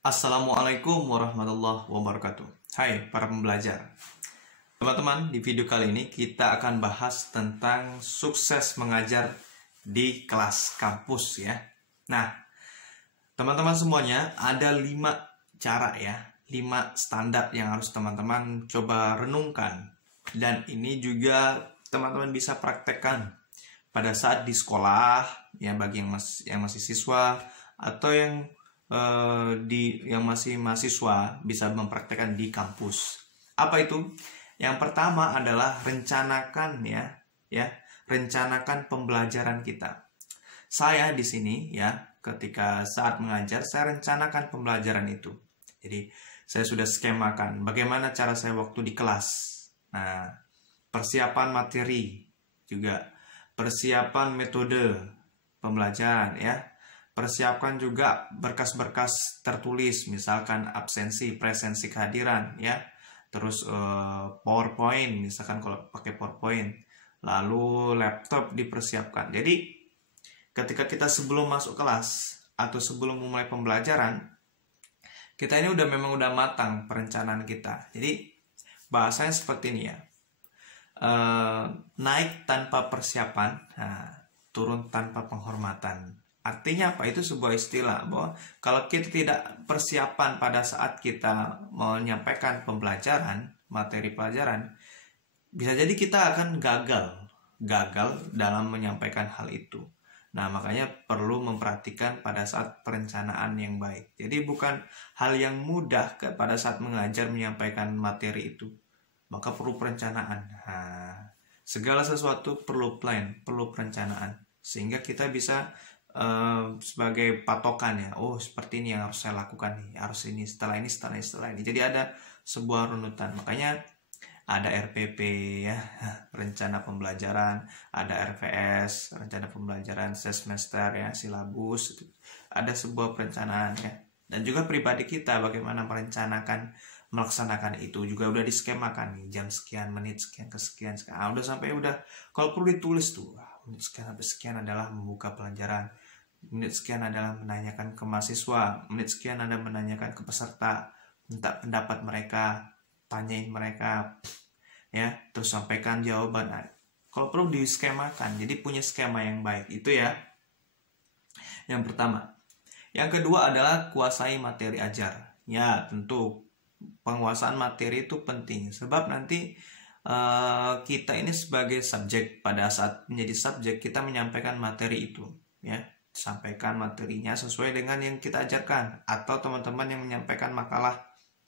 Assalamualaikum warahmatullahi wabarakatuh. Hai para pembelajar. Teman-teman, di video kali ini kita akan bahas tentang sukses mengajar di kelas kampus ya. Nah, teman-teman semuanya ada 5 cara ya, 5 standar yang harus teman-teman coba renungkan. Dan ini juga teman-teman bisa praktekkan pada saat di sekolah ya, bagi yang masih siswa atau yang masih mahasiswa bisa mempraktekkan di kampus. Apa itu? Yang pertama adalah rencanakan rencanakan pembelajaran kita. Saya di sini ya, ketika saat mengajar saya rencanakan pembelajaran itu. Jadi saya sudah skemakan bagaimana cara saya waktu di kelas. Nah, persiapan materi juga, persiapan metode pembelajaran ya. Persiapkan juga berkas-berkas tertulis, misalkan absensi, presensi, kehadiran ya. Terus PowerPoint, misalkan kalau pakai PowerPoint. Lalu laptop dipersiapkan. Jadi ketika kita sebelum masuk kelas atau sebelum memulai pembelajaran, kita ini memang udah matang perencanaan kita. Jadi bahasanya seperti ini ya. Naik tanpa persiapan, turun tanpa penghormatan. Artinya apa? Itu sebuah istilah bahwa kalau kita tidak persiapan pada saat kita menyampaikan pembelajaran, materi pelajaran, bisa jadi kita akan gagal dalam menyampaikan hal itu. Nah, makanya perlu memperhatikan pada saat perencanaan yang baik. Jadi bukan hal yang mudah pada saat mengajar menyampaikan materi itu. Maka perlu perencanaan. Nah, segala sesuatu perlu plan, perlu perencanaan. Sehingga kita bisa sebagai patokan ya, oh seperti ini yang harus saya lakukan nih, harus ini, setelah ini. Jadi ada sebuah runutan. Makanya ada RPP ya, rencana pembelajaran, ada RVS, rencana pembelajaran semester ya, silabus. Ada sebuah perencanaan ya. Dan juga pribadi kita bagaimana melaksanakan itu juga udah diskemakan nih, jam sekian, menit sekian ke sekian. Udah sampai kalau perlu ditulis tuh, menit sekian sampai sekian adalah membuka pelajaran, menit sekian adalah menanyakan ke mahasiswa, menit sekian adalah menanyakan ke peserta, minta pendapat mereka, tanyain mereka ya, terus sampaikan jawaban. Nah, kalau perlu diskemakan, jadi punya skema yang baik. Itu ya yang pertama. Yang kedua adalah kuasai materi ajar. Ya, tentu penguasaan materi itu penting, sebab nanti kita ini sebagai subjek, pada saat menjadi subjek kita menyampaikan materi itu ya, sampaikan materinya sesuai dengan yang kita ajarkan, atau teman-teman yang menyampaikan makalah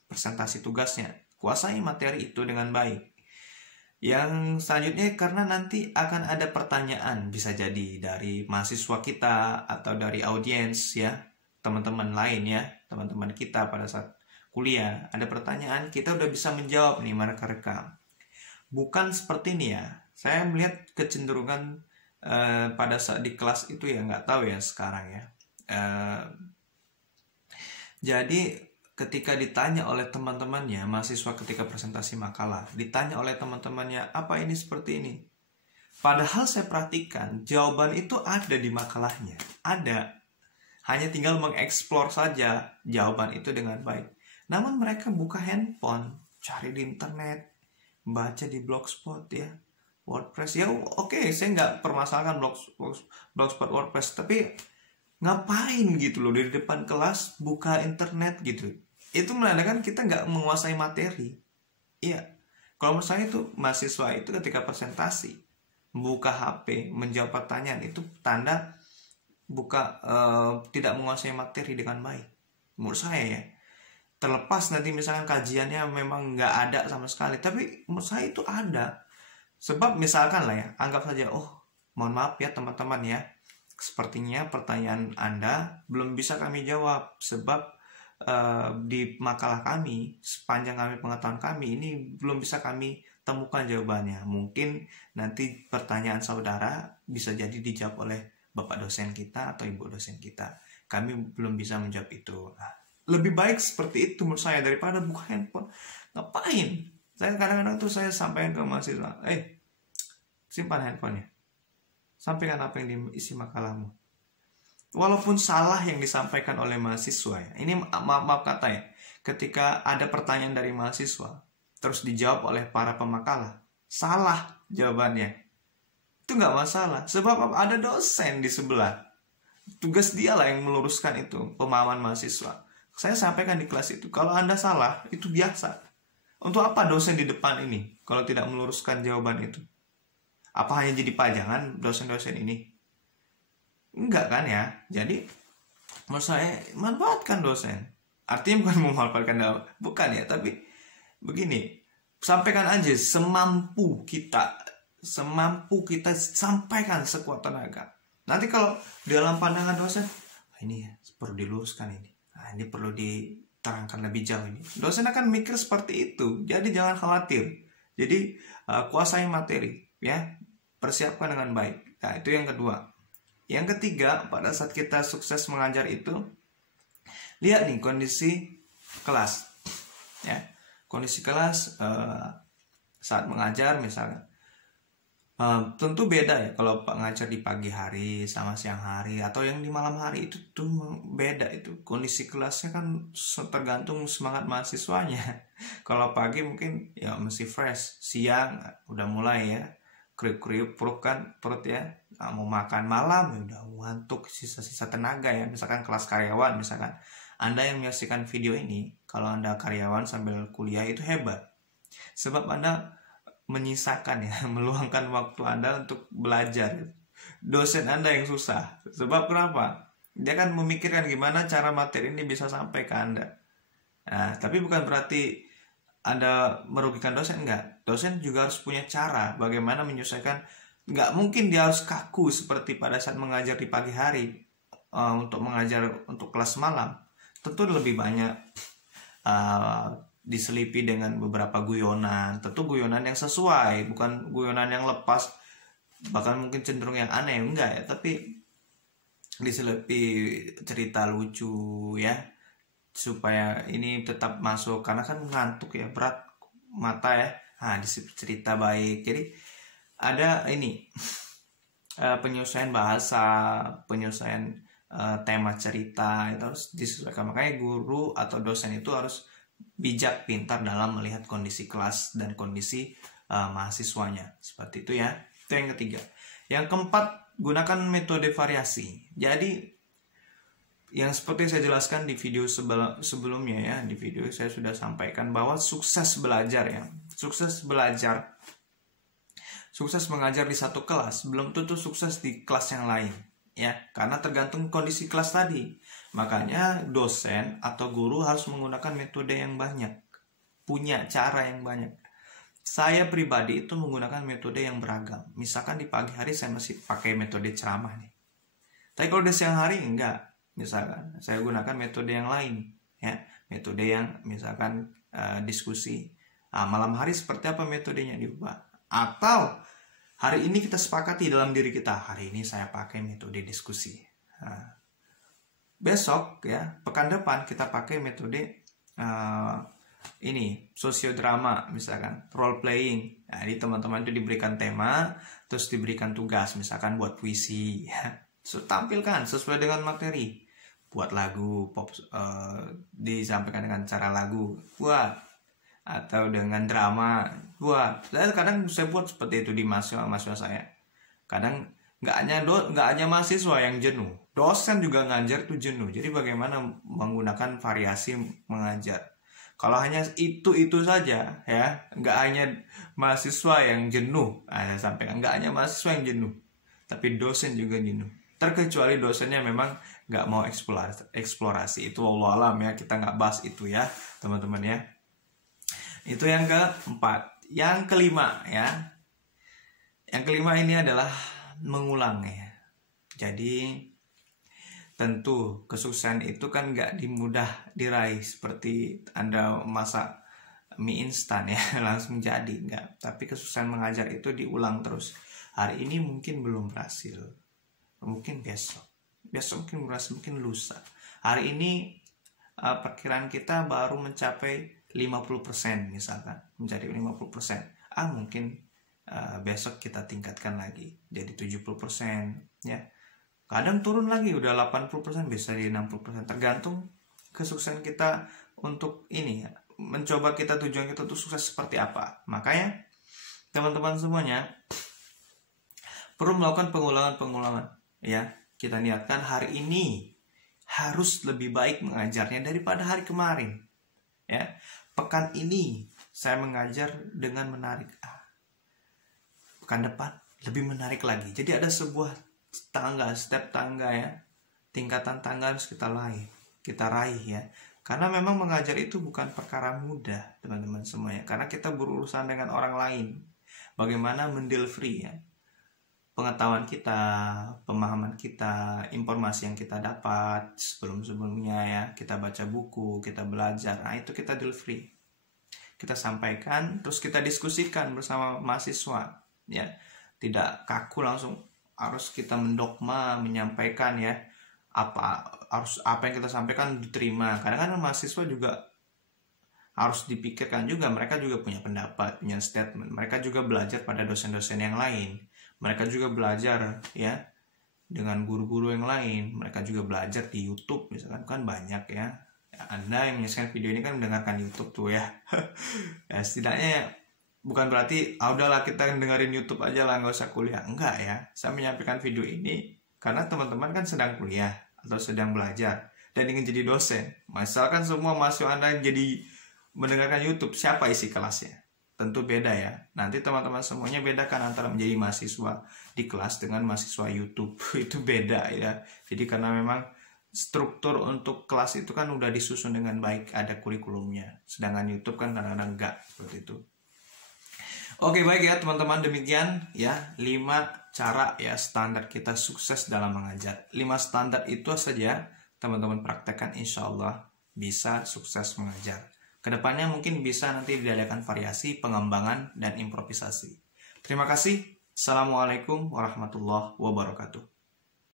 presentasi tugasnya, kuasai materi itu dengan baik. Yang selanjutnya, karena nanti akan ada pertanyaan, bisa jadi dari mahasiswa kita atau dari audiens ya, teman-teman lain ya, teman-teman kita pada saat kuliah ada pertanyaan, kita udah bisa menjawab nih, mereka rekam. Bukan seperti ini ya, saya melihat kecenderungan pada saat di kelas itu ya, nggak tahu ya sekarang ya. Jadi ketika ditanya oleh teman-temannya, mahasiswa ketika presentasi makalah, ditanya oleh teman-temannya, apa ini seperti ini? Padahal saya perhatikan jawaban itu ada di makalahnya, ada. Hanya tinggal mengeksplor saja jawaban itu dengan baik. Namun mereka buka handphone, cari di internet, baca di blogspot ya, WordPress ya. Oke, saya nggak permasalahkan blogspot WordPress, tapi ngapain gitu loh di depan kelas buka internet gitu? Itu menandakan kita nggak menguasai materi. Iya, kalau menurut saya itu mahasiswa itu ketika presentasi buka HP menjawab pertanyaan, itu tanda tidak menguasai materi dengan baik menurut saya ya. Terlepas nanti misalkan kajiannya memang nggak ada sama sekali, tapi menurut saya itu ada. Sebab misalkan lah ya, anggap saja, mohon maaf ya teman-teman ya, sepertinya pertanyaan Anda belum bisa kami jawab, sebab di makalah kami, sepanjang kami pengetahuan kami ini belum bisa kami temukan jawabannya. Mungkin nanti pertanyaan saudara bisa jadi dijawab oleh Bapak dosen kita atau Ibu dosen kita. Kami belum bisa menjawab itu. Nah, lebih baik seperti itu menurut saya daripada buka handphone. Ngapain? Saya kadang-kadang tuh saya sampaikan ke mahasiswa, simpan handphonenya, sampaikan apa yang diisi makalahmu. Walaupun salah yang disampaikan oleh mahasiswa ya. Ini maaf kata ya. Ketika ada pertanyaan dari mahasiswa, terus dijawab oleh para pemakalah, salah jawabannya, itu nggak masalah. Sebab ada dosen di sebelah. Tugas dia lah yang meluruskan itu, pemahaman mahasiswa. Saya sampaikan di kelas itu, kalau Anda salah, itu biasa. Untuk apa dosen di depan ini, kalau tidak meluruskan jawaban itu? Apa hanya jadi pajangan dosen-dosen ini? Enggak kan ya. Jadi menurut saya manfaatkan dosen. Artinya bukan memanfaatkan bukan ya, tapi begini, sampaikan aja semampu kita sampaikan sekuat tenaga. Nanti kalau dalam pandangan dosen, ini ya perlu diluruskan ini. Ini perlu diterangkan lebih jauh ini. Dosen akan mikir seperti itu. Jadi jangan khawatir. Jadi kuasai materi ya. Persiapkan dengan baik. Nah, itu yang kedua. Yang ketiga, pada saat kita sukses mengajar itu, lihat nih kondisi kelas. Ya, kondisi kelas saat mengajar misalnya. Tentu beda ya kalau mengajar di pagi hari sama siang hari atau yang di malam hari, itu tuh beda itu. Kondisi kelasnya kan tergantung semangat mahasiswanya. Kalau pagi mungkin ya masih fresh, siang udah mulai ya kriuk-kriuk perut ya, mau makan malam ya udah ngantuk, sisa-sisa tenaga ya. Misalkan kelas karyawan, misalkan Anda yang menyaksikan video ini, kalau Anda karyawan sambil kuliah itu hebat, sebab Anda menyisakan ya, meluangkan waktu Anda untuk belajar. Dosen Anda yang susah, sebab kenapa? Dia kan memikirkan gimana cara materi ini bisa sampai ke Anda. Nah, tapi bukan berarti Anda merugikan dosen, enggak. Dosen juga harus punya cara bagaimana menyesuaikan. Enggak mungkin dia harus kaku seperti pada saat mengajar di pagi hari. Untuk mengajar untuk kelas malam tentu lebih banyak diselipi dengan beberapa guyonan. Tentu guyonan yang sesuai, bukan guyonan yang lepas, bahkan mungkin cenderung yang aneh, enggak ya. Tapi diselipi cerita lucu ya, supaya ini tetap masuk, karena kan ngantuk ya, berat mata ya. Nah, cerita baik. Jadi ada ini penyesuaian bahasa, penyesuaian tema cerita itu harus disesuaikan. Makanya guru atau dosen itu harus bijak, pintar dalam melihat kondisi kelas dan kondisi mahasiswanya. Seperti itu ya. Itu yang ketiga. Yang keempat, gunakan metode variasi. Jadi yang seperti saya jelaskan di video sebelumnya ya, di video saya sudah sampaikan bahwa sukses belajar ya, sukses belajar, sukses mengajar di satu kelas belum tentu sukses di kelas yang lain ya, karena tergantung kondisi kelas tadi. Makanya dosen atau guru harus menggunakan metode yang banyak, punya cara yang banyak. Saya pribadi itu menggunakan metode yang beragam. Misalkan di pagi hari saya masih pakai metode ceramah nih, tapi kalau di siang hari enggak. Misalkan saya gunakan metode yang lain ya, metode yang misalkan diskusi. Malam hari seperti apa metodenya diubah. Atau hari ini kita sepakati dalam diri kita, hari ini saya pakai metode diskusi. Besok ya, pekan depan kita pakai metode ini sosiodrama, misalkan role playing. Nah, jadi teman-teman itu diberikan tema, terus diberikan tugas, misalkan buat puisi ya. So, tampilkan sesuai dengan materi. Buat lagu pop, disampaikan dengan cara lagu, buat. Atau dengan drama, buat. Kadang saya buat seperti itu di mahasiswa saya. Kadang nggak hanya mahasiswa yang jenuh, dosen juga ngajar tuh jenuh. Jadi bagaimana menggunakan variasi mengajar. Kalau hanya itu saja ya, nggak hanya mahasiswa yang jenuh. Saya sampaikan, nggak hanya mahasiswa yang jenuh, tapi dosen juga jenuh. Terkecuali dosennya memang nggak mau eksplorasi, itu wallahu alam ya, kita nggak bahas itu ya teman-teman ya. Itu yang keempat. Yang kelima ya, yang kelima ini adalah mengulang ya. Jadi tentu kesuksesan itu kan nggak mudah diraih seperti Anda masak mie instan ya langsung jadi, nggak. Tapi kesuksesan mengajar itu diulang terus. Hari ini mungkin belum berhasil, mungkin besok mungkin berhasil, mungkin lusa. Hari ini perkiraan kita baru mencapai 50% misalkan, menjadi 50%. Mungkin besok kita tingkatkan lagi jadi 70% ya. Kadang turun lagi udah 80%, bisa di 60%, tergantung kesuksesan kita untuk ini ya, mencoba kita, tujuan kita untuk sukses seperti apa. Makanya teman-teman semuanya perlu melakukan pengulangan ya. Kita niatkan hari ini harus lebih baik mengajarnya daripada hari kemarin ya. Pekan ini saya mengajar dengan menarik, pekan depan lebih menarik lagi. Jadi ada sebuah step tangga ya, tingkatan tangga harus kita raih ya. Karena memang mengajar itu bukan perkara mudah teman-teman semuanya, karena kita berurusan dengan orang lain. Bagaimana mendelivery ya pengetahuan kita, pemahaman kita, informasi yang kita dapat sebelumnya ya, kita baca buku, kita belajar, nah itu kita delivery, kita sampaikan, terus kita diskusikan bersama mahasiswa ya. Tidak kaku langsung harus kita mendogma menyampaikan ya, apa yang kita sampaikan diterima. Kadang-kadang mahasiswa juga harus dipikirkan juga, mereka juga punya pendapat, punya statement, mereka juga belajar pada dosen-dosen yang lain, mereka juga belajar ya dengan guru-guru yang lain, mereka juga belajar di YouTube misalkan, kan banyak ya. Anda yang menyaksikan video ini kan mendengarkan YouTube tuh ya. Ya setidaknya bukan berarti udahlah kita dengerin YouTube aja lah, nggak usah kuliah. Enggak ya, saya menyampaikan video ini karena teman-teman kan sedang kuliah atau sedang belajar dan ingin jadi dosen. Misalkan semua mahasiswa Anda jadi mendengarkan YouTube, siapa isi kelasnya? Tentu beda ya. Nanti teman-teman semuanya bedakan antara menjadi mahasiswa di kelas dengan mahasiswa YouTube. Itu beda ya. Jadi karena memang struktur untuk kelas itu kan udah disusun dengan baik, ada kurikulumnya. Sedangkan YouTube kan kadang-kadang enggak seperti itu. Oke, baik ya teman-teman, demikian ya 5 cara ya standar kita sukses dalam mengajar. 5 standar itu saja teman-teman praktekkan, insya Allah bisa sukses mengajar. Kedepannya mungkin bisa nanti diadakan variasi, pengembangan, dan improvisasi. Terima kasih. Assalamualaikum warahmatullahi wabarakatuh.